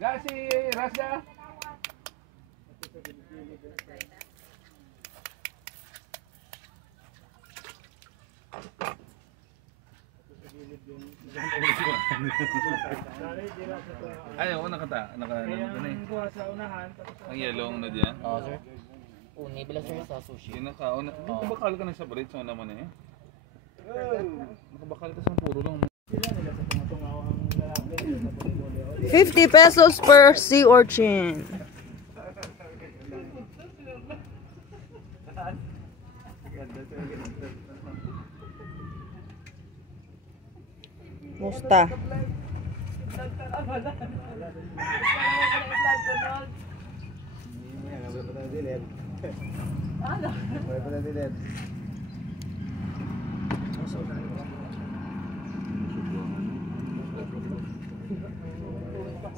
Gasi, Rasga. Ay, ako nakata. Ang yellow na diyan. Oo, sir. Uni bila sir sa sushi. Yun nakauna. Nakabakal ka na sa bridge na naman eh. Nakabakal ka sa puro lang. 50 pesos per sea urchin. Musta?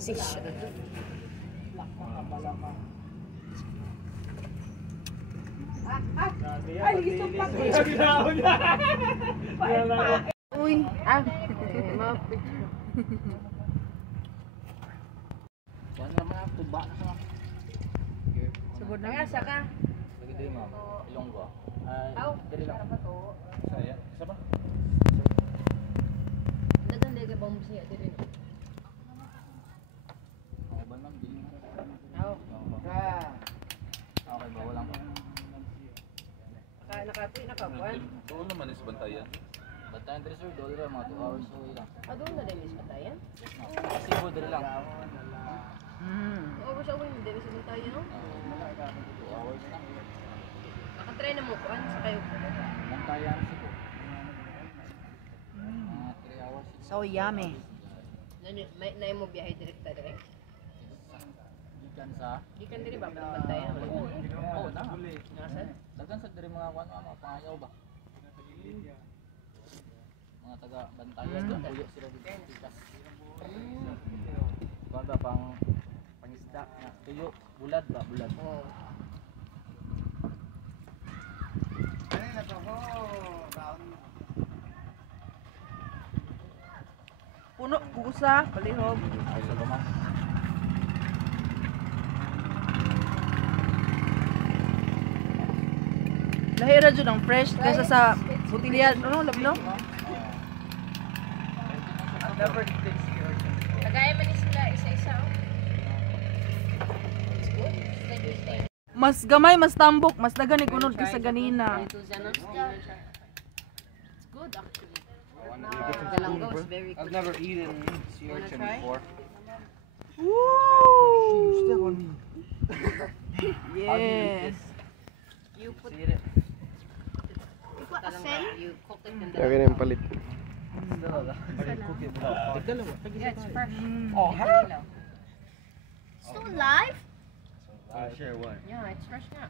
Sish. Uy, Subod na nga siya ka. Lagi din ma'am. Ilonggo. Aw, dili lang. Saya. Isa pa? dagan dai ka bang siya diri. Okay ba ma'am? Dili. Aw, Okay ba wala pa. nakapoy nakabuan. Doon naman is bantayan. Batayan diri sir, dole ra mga 2 hours so ilang. Adun na dai mis patayan. Sibo diri lang. Oo, siya wala dai mis patayan. 2 hours lang. Nakatry na mo kuan sa kayo. Bantayan sibo. 3 hours. so yummy. May mo biyahe direkta dire. Ikan sa Gikan diri ba bantayan? Oo na. Nasad? Daghan sa diri mga kuan mga pangayaw ba. Mga taga bantayan dyan puyo sila dito tikas. Kuan ba pangisda na tuyo bulad ba bulad. Oo. Puno, kusa, palihog. Ay sa ba Lahira dyan ang fresh kaysa sa butilya. Ano, labno? Tagay man ni sila isa-isa. It's good. Stay. Mas gamay, mas tambok, mas dagan ikunod kaysa ganina. Ito siya na. It's good actually. The langgo is very good. I've never eaten sea urchin try? before. Woo! Yes. You put Sire. you cook it in the Lagi na yung palit. Yeah, it's fresh. Oh, Still alive? Share one. Yeah, it's fresh na.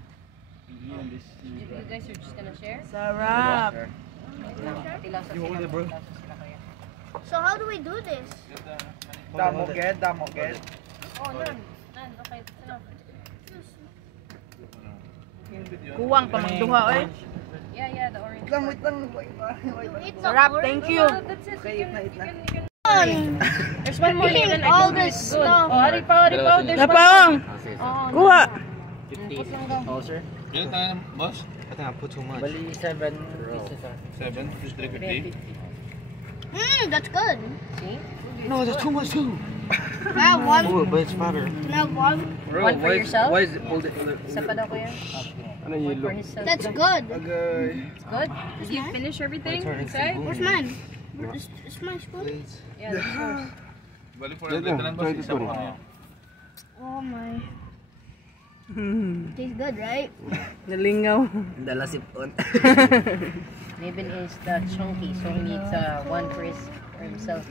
You this. You guys are just gonna share? Sarap. You hold it, bro. So how do we do this? Damoged. Oh, none. Okay, it's enough. Kuwang pa magduha, oy. Yeah, the orange. Wait lang. You eat the Sarap, orange? thank you. That's it. You can. There's one more Eating all this stuff. Oh, hari pa. There's Napang! Kuha! 50. Oh, sir. Ilan tayo, boss? I think I put too much. Bali 7 pieces sir. 7, 350. That's good. See? No, that's too much too. Can I have one? Oh, but it's fatter. Can I have one? One for yourself? Why is it hold it? Isa pa daw ko yan. Ano One yellow? for himself. That's good. Okay. It's good. Did you finish everything inside? Where's mine? It's my spoon. Yeah, that's yours. Bali 400 na lang, boss. Isa pa kami. Oh my. Tastes good, right? Nalingaw. Dala sipon. Navin is the chunky, so he needs one for himself.